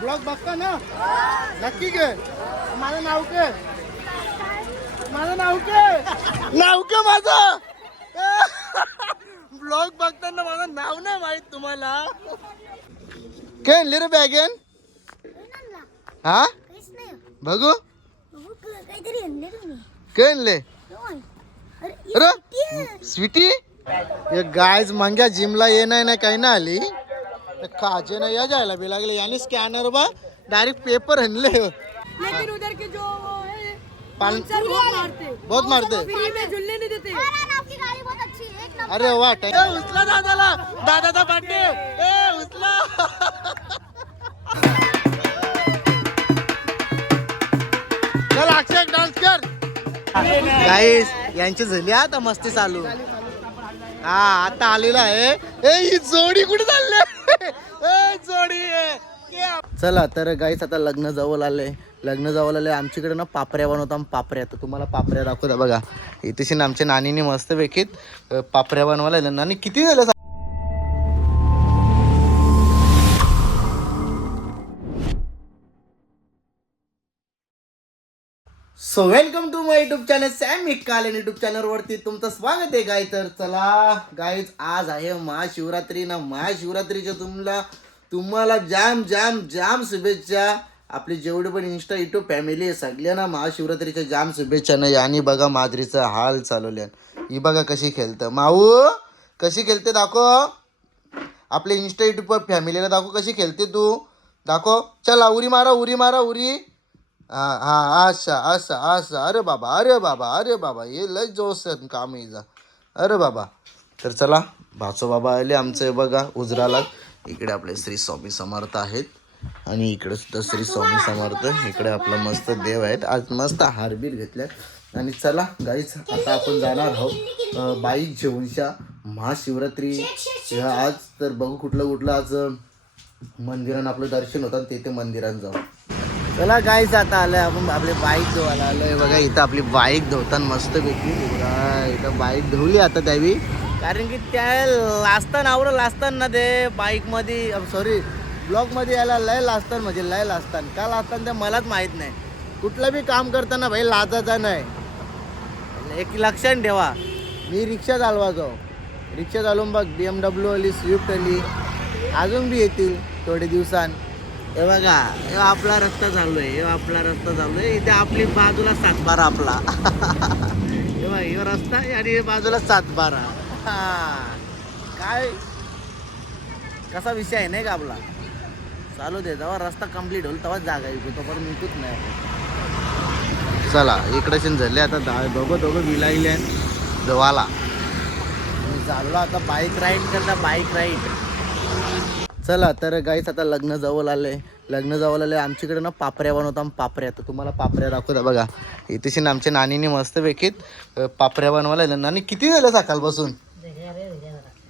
Blog बघता ना नक्की घे. माझं नाव काय? माझं नाव काय? नाव काय माझं? ब्लॉग बघताना माझं नाव नाही माहित तुम्हाला. काय आणले रे बॅगेन? हा बघू काय आणले? अरे स्वीटी गायज मंग्या जिमला ये नाही काही ना आली काजे ना या जायला भी लागले यानी स्कॅनर बा डायरेक्ट पेपर आणले. लेकिन उधर के जो है पालनसर बहुत मारते फ्री में झूलने नहीं देते. आपकी गाड़ी बहुत अच्छी है एक नंबर. अरे वाट उचला दादाला दादाचा बर्थडे उचला. चल अक्षय डान्स कर. गाईस यांची झाली आता मस्ती चालू. हा आता आलेला आहे. ही जोडी कुठे चालली? जोडी चला तर गाईस आता लग्न जवळ आले. आमच्याकडे ना पापऱ्या बनवता पापऱ्या. तर तुम्हाला पापऱ्या दाखवता बघा. इथेशी आमच्या नानीने मस्त पैकीत पापऱ्या बनवायला. नानी किती झालं? So welcome to my YouTube channel Sam मिक्कालेन युट्यूब चॅनल वरती तुमचं स्वागत आहे गाय. तर चला गाईज आज आहे महाशिवरात्री ना. महाशिवरात्रीच्या तुम्हाला जाम जाम जाम शुभेच्छा. आपली जेवढे पण इंस्टा युट्यूब फॅमिली आहे सगळ्यांना महाशिवरात्रीच्या जाम शुभेच्छा नाही. आणि बघा माद्रीचा हाल चालवल्या. ही बघा कशी खेळतं माऊ. कशी खेळते दाखव. आपल्या इंस्टा युट्यूब फॅमिलीला दाखव कशी खेळते तू. दाखव. चला उरी मारा उरी मारा उरी. हा असा असा असा. अरे बाबा हे लय जोश काम आहे. अरे बाबा तर चला भाचो बाबा आले आमचं बघा उजराला. इकडे आपले श्री स्वामी समर्थ आहेत आणि इकडे सुद्धा श्री स्वामी समर्थ. इकडे आपला मस्त देव आहेत. आज मस्त हारबीर घेतल्यात. आणि चला गाईच आता आपण जाणार आहोत बाईक जेवणच्या महाशिवरात्री आज. तर बघू कुठलं आज मंदिरानं आपलं दर्शन होतं ते मंदिरात जाऊ. चला गाईच आता आलंय आपण आपली बाईक धुवायला आलोय. बघा इथं आपली बाईक धुवताना मस्त पैकी इथं बाईक धुवली आता त्यावी. कारण की त्या लाजताना ना ते बाईकमध्ये सॉरी ब्लॉगमध्ये यायला लय लाजतात. म्हणजे लय लाजतात का लाजतात ते मलाच माहीत नाही. कुठलं बी काम करताना भाई लाजायचं नाही. एक लक्षात ठेवा. मी रिक्षा चालवायचो. रिक्षा चालवून बघ BMW आली स्विफ्ट आली अजून बी येतील थोडे दिवसांनी. हे बघा हे आपला रस्ता चालू आहे. इथे आपली बाजूला 7-12 आपला. हे बघा हे रस्ता आणि बाजूला 7-12. काय कसा विषय आहे नाही का आपला. चालू दे जेव्हा रस्ता कंप्लीट होईल तेव्हाच जागा येतो तोपर्यंत निघूच नाही. चला इकडे झाले आता दोघं विलागले जवाला. चाललो आता बाईक राईड. चला तर गाईच आता लग्न जवळ आले. आमच्याकडे ना पापऱ्या बनवता पापऱ्या. तर तुम्हाला पापऱ्या दाखवता बघा. इथेशी आमच्या नानीने मस्त पैकीत पापऱ्या बनवायला. नानी किती झाल्या सकाळपासून?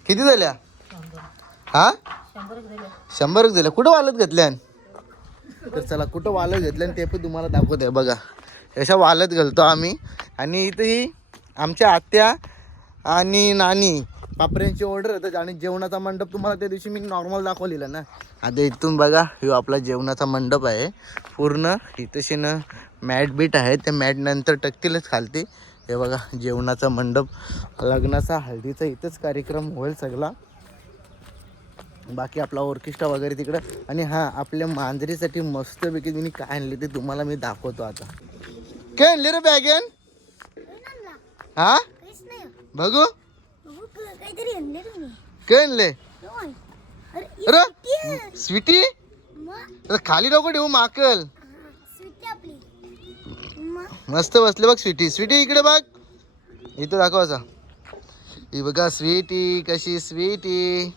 किती झाल्या? हा 100 झाल्या. कुठं वालत घेतल्या? तर चला कुठं वालत घेतल्या ते पण तुम्हाला दाखवत आहे बघा. अशा वालत घालतो आम्ही. आणि इथेही आमच्या आत्या आणि नानी पापऱ्यांची ऑर्डर होतं. आणि जेवणाचा मंडप तुम्हाला त्या दिवशी मी नॉर्मल दाखवलेलं ना. आता इथून बघा ह्यो आपला जेवणाचा मंडप आहे पूर्ण. इथेशी ना मॅट बीट आहे. त्या मॅट नंतर टकतीलच खालते. हे बघा जेवणाचा मंडप लग्नाचा हळदीचा इथंच कार्यक्रम होईल सगळा. बाकी आपला ऑर्केस्ट्रा वगैरे तिकडं. आणि हा आपल्या मांजरीसाठी मस्तपैकी मी काय आणले ते तुम्हाला मी दाखवतो आता. काय आणले रे बॅगेन? हा बघू काय आणले? अरे स्वीटी खाली नको ठेवू माकल. मस्त बसले बघ स्वीटी इकडे बघ. इथं दाखव असा. ही बघा स्वीटी कशी स्वीटी.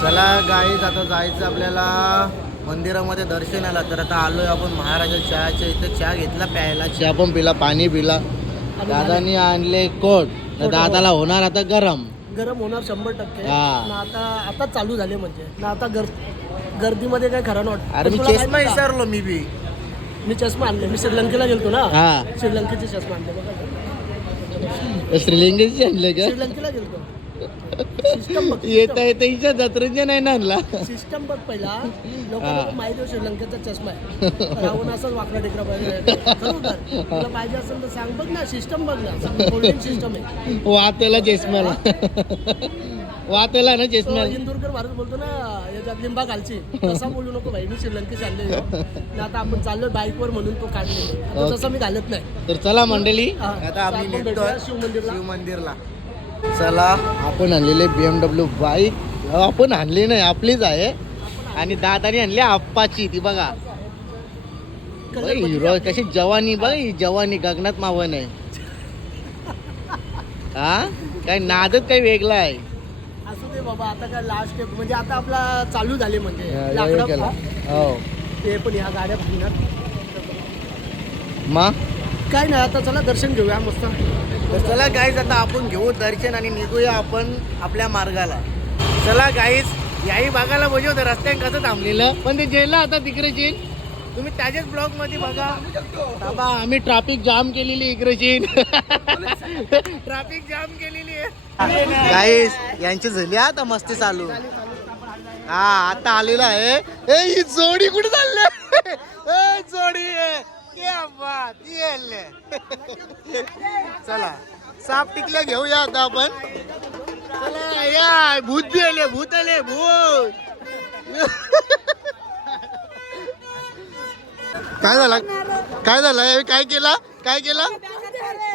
चला गाईज आता जायचं आपल्याला मंदिरामध्ये दर्शनाला. तर आता आलोय आपण महाराजा चहाच्या इथं. चहा घेतला प्यायला. चहा पण पिला पाणी पिला. दादानी आणले कोट. दादाला होणार आता गरम होणार 100%. हा. आता चालू झाले म्हणजे ना. आता गर्दीमध्ये काय खरं नव्हतं. अरे मी चष्मा विसरलो. मी चष्मा आणले. मी श्रीलंकेला गेलतो ना. हा श्रीलंकेचे चष्मा आणले बघा. श्रीलंकेची आणले का? श्रीलंकेला गेलतो. सिस्टम बघ येता येता हिच्या जत्रेच्या नाही ना आणला. सिस्टम बघ पहिला लोकांना माहिती आहे श्रीलंकेचा चष्मा आहे रावण असंच वाकडा टेकडा पाहिजे खरोखर तुला पाहिजे असेल तर सांग बघ ना सिस्टम बघ ना होल्डिंग सिस्टम आहे वातेला चष्म्याला वातेला ना तो चष्म्याला. इंदूरकर भारत बोलतो ना याच्यात लिंबा घालची तसा बोलू नको भाई मी श्रीलंकेत चाललेलो आता आपण चाललोय बाईकवर म्हणून तो काढलेलो आता तसं मी घालत नाही तर चला मंडळी हा. आता आम्ही आपण निघतोय भेटूया शिवमंदिरला. शिवमंदिरला. चला आपण आणलेले BMW बाईक आपण आणली नाही आपलीच आहे आणि दादानी आणली आप्पाची ती बघा हिरो कशी जवानी बघ ही जवानी गगनात मावं नाही हा काय नादच काही वेगळा आहे. असू दे बाबा आता काय लास्ट स्टेप म्हणजे आता आपला चालू झाले म्हणजे या लाकडं केला. पा- हो ते पण या गाड्या फिरणार मा काय नाही आता चला दर्शन घेऊया मस्त तर चला गाईज आता आपण घेऊ दर्शन आणि निघूया आपण आपल्या मार्गाला. चला गाईज याही भागाला बघू होतं रस्त्याने कसं थांबलेलं पण ते जेला आता तिकडेची तुम्ही त्याच्याच ब्लॉग मध्ये बघा. बाबा आम्ही ट्रॅफिक जाम केलेली इकडेची ट्रॅफिक जाम केलेली आहे गाईज यांची झाली आता मस्ती चालू. हा आता आलेला आहे ए ही जोडी कुठे चालली ए जोडी आहे. क्या बात ये चला साप टिकल्या घेऊया आता आपण. चला या भूत बी आले भूत आले भूत काय झालं काय झालं काय केला काय केला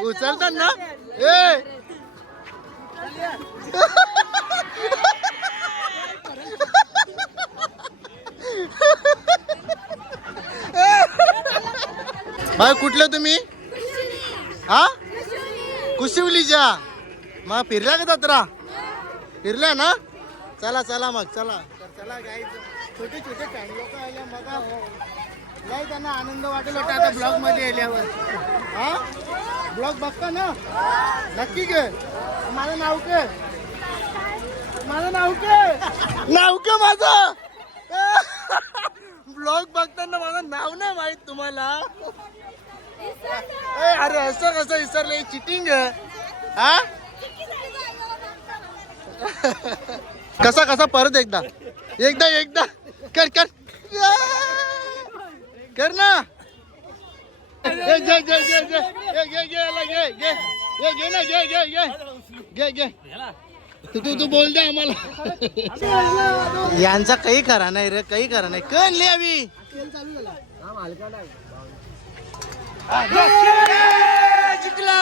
उचलतात ना ए भाई कुठलं तुम्ही हा कुशिवलीच्या मग फिरल्या का जत्रा फिरल्या ना. चला चला मग चला तर चला गाईज छोटे छोटे फॅन लोक आल्या बघा लय त्यांना आनंद वाटेल होता आता ब्लॉग मध्ये आल्यावर. हा ब्लॉग बघता ना नक्की घे. माझं नाव के माझं नाव के माझं ब्लॉग बघताना माझं नाव नाही माहित तुम्हाला. ए अरे असं कसं विसरलं चिटिंग हा कसा कसा परत एकदा एकदा एकदा कर कर कर ना घे घे घे घे घे घे घे घे घे घे घे ना घे घे घे घे घे तू बोल दे आम्हाला. यांचा काही खरा नाही रे काही खरा नाही कण लिहावी जिंकला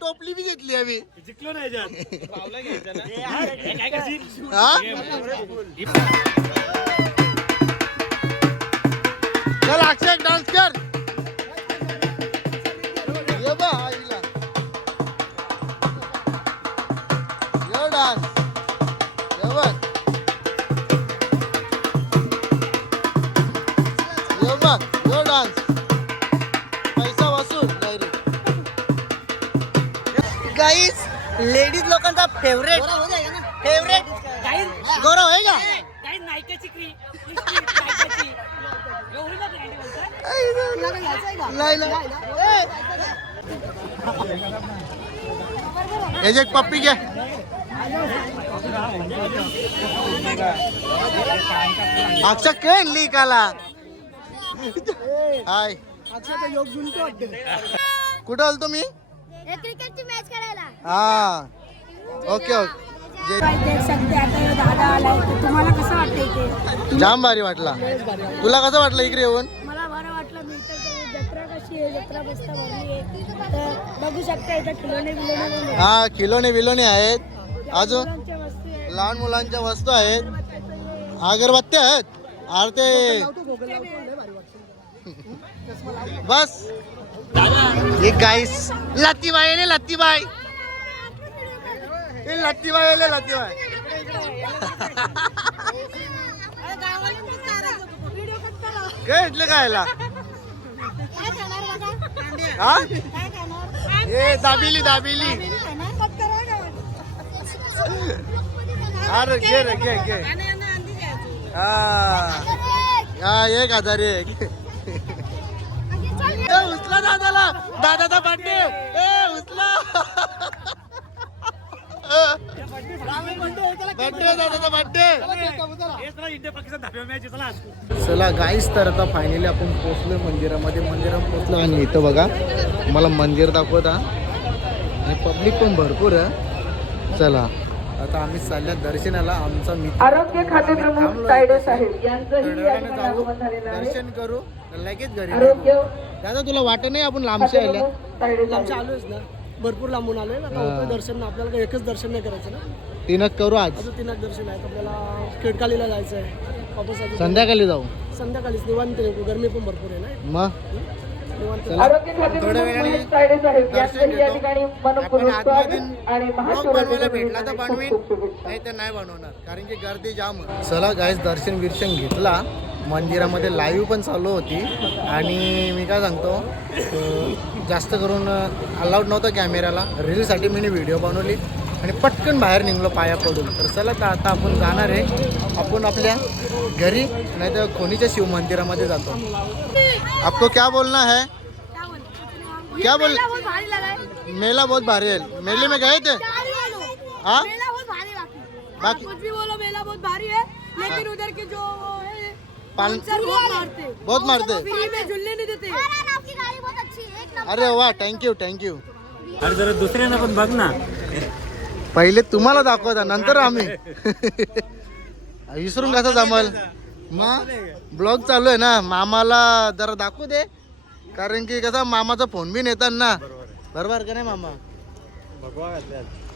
टोपली बी घेतली आम्ही जिंकलो नाही चल अक्षय डान्स कर ये बा आईला यो डान्स ये बघ यो बघ यो डान्स पैसा वसूल गाईज लेडीज लोकांचा फेवरेट गौरव आहे का नाही हे एक पप्पी घ्या अक्षा केन लिकाला हाय अक्षरचा योग जुळतो वाटते कुठं आलो तुम्ही क्रिकेटची मॅच खेळायला. हा ओके ओके देख सकते आता दादा आलाय तर तुम्हाला कसं वाटतं इथे जाम भारी वाटला तुला कसं वाटलं इकडे येऊन मला बरं वाटलं मी तर जत्रा कशी आहे जत्रा बसता भरली आहे तर बघू शकता इथं खिलोणे बिलोणे हा खिलोने बिलोने आहेत अजून मुलांच्या वस्तू आहे लहान मुलांच्या वस्तू आहेत अगरबत्त्या आहेत आरते बस ये गाइस लत्तीबाई आहे लत्तीबाई हे लत्तीबाई आहे लत्तीबाई काय इथले खायला हा हे दाबिली दाबिली अरे घे रे घे घे हा 1000 एक उचला दादाला, दादाचा बर्थडे उचला. दादाचा बर्थडे. चला गाईस, तर आता फायनली आपण पोहोचलोय मंदिरात पोहोचलो. आणि इथं बघा मला मंदिर दाखवता आणि पब्लिक पण भरपूर आहे. चला आता आम्ही चालल्या दर्शनाला. आमचा मित्र आरोग्य खाते प्रमुख तायडे साहेब यांचंही या ठिकाणी जाऊ, आगमन झालेलं आहे. दर्शन करू लगेच घरी आरोग्य निघू. दादा तुला वाटत नाही आपण लांबशे आल्या? तायडे लांबचे आलोच ना, भरपूर लांबून आलोय ना. आता होतोय दर्शन ना, आपल्याला काही एकच दर्शन नाही करायचं ना, तीनच करू आज. अजून 3 दर्शन आहेत. आपल्याला खेडकालीला जायचं आहे वापस. अजून संध्याकाळी जाऊ. संध्याकाळीच निवांत निघू, गरमी पण भरपूर आहे ना, मग निवांत. आरोग्य खाते थोड्या प्रमुख वेळाने महेश तायडे साहेब दर्शन यांचंही या घेतो. ठिकाणी आपण मनपूर्वक स्वागत आतमध्ये आणि ब्लॉग बनवायला महाशिवरात्री भेटला तर बनवीन, खूप शुभेच्छा. नाही तर नाही बनवणार, कारण की गर्दी जाम आहे. चला गाईस, दर्शन विर्शन घेतला. मंदिरामध्ये लाईव्ह पण चालू होती. आणि मी काय सांगतो, जास्त करून अलाउड नव्हतं कॅमेऱ्याला. रीलसाठी मी व्हिडिओ बनवली आणि पटकन बाहेर निघलो पाया पडून. तर चला तर आता आपण जाणार आहे आपण आपल्या घरी, नाही तर खोनीच्या शिव मंदिरामध्ये जातो. आपको क्या बोलना है? क्या बोल? बहुत भारी लगा है। मेला बहुत भारी है. मेले में गए थे? हाँ मेला बहुत भारी बाकी कुछ भी बोलो, मेला बहुत भारी है, लेकिन उधर के जो वो है पालन सर बहुत मारते, बहुत मारते. फ्री में झूलने नहीं देते. आपकी गाड़ी बहुत अच्छी है, एक नंबर। अरे वा, थँक्यू. अरे जरा दुसऱ्यांना पण बघ ना. पहिले तुम्हाला दाखवता, नंतर आम्ही. विसरून कसं जमल मग? ब्लॉग चालू आहे ना, मामाला जरा दाखवू दे, कारण की कसा मामाचा फोन बी नेतात ना. बरोबर का नाही मामा?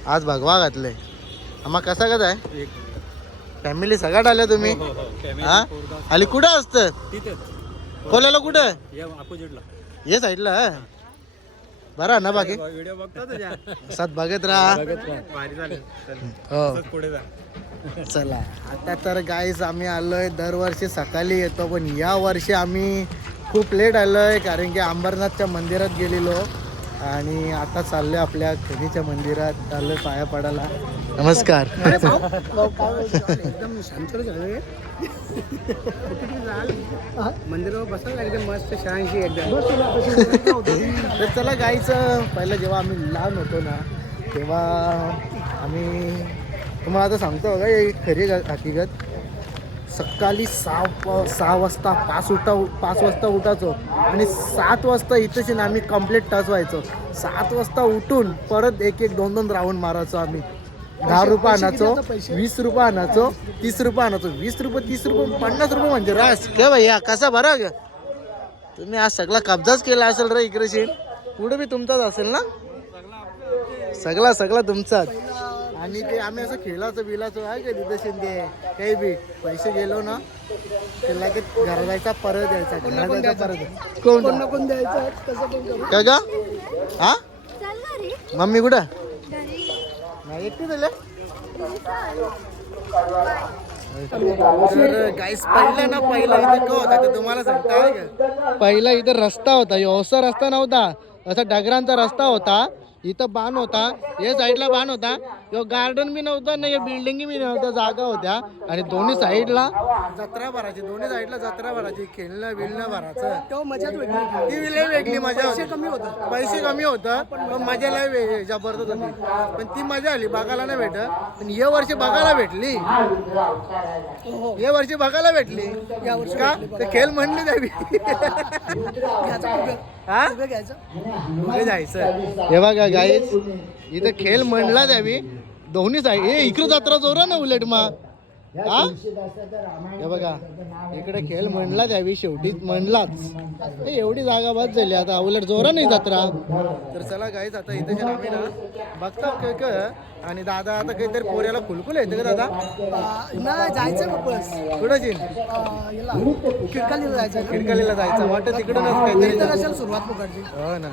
आज भगवा घातले. आम्हा कसा आहे फॅमिली सगळ्यात आल्या तुम्ही? हा आली कुठं असतं खोल्याला? कुठं? ये साईडला. बरं ना बाकी व्हिडिओ बघतो तुझ्या. सात बघत राहा. हो पुढे जा. चला आता तर गाईस आम्ही आलोय. दरवर्षी सकाळी येतो, पण या वर्षी आम्ही खूप लेट आलोय, कारण की अंबरनाथच्या मंदिरात गेलेलो आणि आता चाललोय आपल्या खनीच्या मंदिरात. आलोय पाया पडायला. नमस्कार. एकदम शांत झालं मंदिरावर बसायला एकदम मस्त छानशी एकदम. तर चला गाईचं पहिलं जेव्हा आम्ही लहान होतो ना, तेव्हा आम्ही तुम्हाला आता सांगतो बघा, ही खरी हकीकत. सकाळी 6 वाजता 5 वाजता उठायचो आणि 7 वाजता इथंच ना आम्ही कंप्लीट टच व्हायचो. 7 वाजता उठून परत 1-1, 2-2 राऊंड मारायचो आम्ही. 10 रुपये आणायचो, 20 रुपये आणायचो, 30 रुपये आणायचो, 20 रुपये, 30 रुपये, 50 रुपये म्हणजे रास काय भैया. कसा बरा ग तुम्ही आज सगळा कब्जाच केला असेल रे इकडे. पुढे बी तुमचाच असेल ना? सगळा तुमचाच. आणि ते आम्ही असं खेळाचं बिलाचं आहे का तिथं शिंदे काही बी पैसे गेलो ना, ते लगेच घरा जायचा, परत यायचा, घरा जायचा, परत. कोण कोण द्यायचं तसं पण करू. काय का? हा चल ना रे मम्मी कुठं? घरी. नाही एकटी दिले. तर गाईस पहिला इथं का होता ते तुम्हाला सांगता आहे का? पहिला इथं रस्ता होता, असा रस्ता नव्हता, असा डगरांचा रस्ता होता. इथं बाण होता, या साईडला बाण होता, गार्डन बी नव्हतं ना, या बिल्डिंग बी नव्हत्या, जागा होत्या. आणि दोन्ही साईडला जत्रा भरायची, दोन्ही साईडला जत्रा भरायची, खेळणं बिळणं भरायचं. तेव्हा मजाच वेगळी. ती लय वेगळी मजा होती. पैसे कमी होतं पण मजा लय वेगळी जबरदस्त होती. पण ती मजा आली, बघायला नाही भेटत. पण या वर्षी बघायला भेटली. या वर्षी बघायला भेटली. या वर्षी का ते खेळ म्हणली जावी. हा कुठे जायचं हे बघा गाईस, इथं खेळ म्हणला द्यावी दोन्ही साईड. हे इकडे जत्रा जोरा ना उलट मग. हा हे बघा इकडे खेळ म्हणला द्यावी, शेवटी म्हणलाच. एवढी जागा बाद झाली, आता उलट जोरा नाही जत्रा. तर चला गाईस, आता इथे आम्ही ना बघता काय. आणि दादा आता काहीतरी पोऱ्याला खुलकुल येते का दादा? नाही जायचं वापस. कुठं खिडकालीला जायचं. खिडकालीला जायचं वाटतं, तिकडूनच काहीतरी असेल सुरुवात पकडली. हो ना.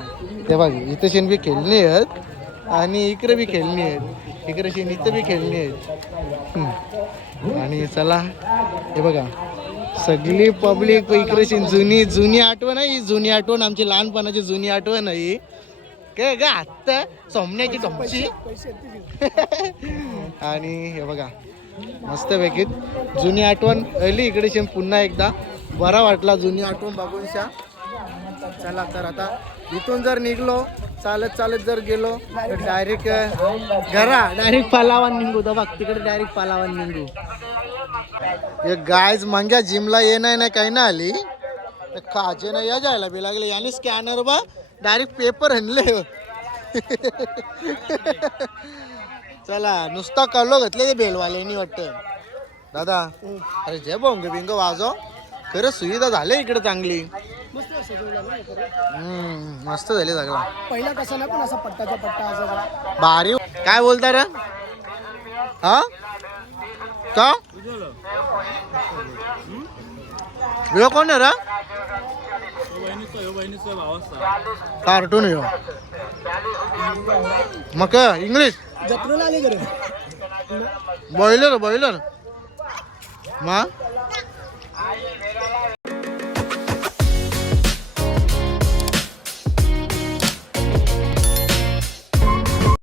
ते बघ इथं शेण बी खेळणी आहेत आणि इकडे बी खेळणी आहेत, इकडे शेण इथं बी खेळणी आहेत. आणि चला हे बघा सगळी पब्लिक इकडे शेण. जुनी आठवण आहे ही, जुनी आठवण आमची लहानपणाची जुनी आठवण आहे ही. काय ग आत्ता सोमण्याची टोपची. आणि हे बघा मस्त पैकी जुनी आठवण आली इकडे शेण. पुन्हा एकदा बरा वाटला जुनी आठवण बघूनशा. चला तर आता इथून जर निघलो चालत चालत जर गेलो तर डायरेक्ट डायरेक्ट पालावान निघू तर बघ तिकडे डायरेक्ट पालावान निघू. एक गायज मंग्या जिमला ये नाही काही ना आली खाजे नाही या जायला बी लागले याने स्कॅनर बा डायरेक्ट पेपर आणले. चला नुसता कळलो घातले ते बेलवाल्यांनी वाटतं. दादा अरे जे बोंग बिंग वाजव खरंच सुविधा झाल्या इकडे चांगली. मस्त सजवलं ना हे करून. मस्त झाली सगळं. पहिला कसं ना पण असा पट्टाचा पट्टा असा भारी. काय बोलता रे हा का ह्यो कोण आहे रे कार्टून ह्यो मग इंग्लिश जत्रेला आले घरी बॉयलर मा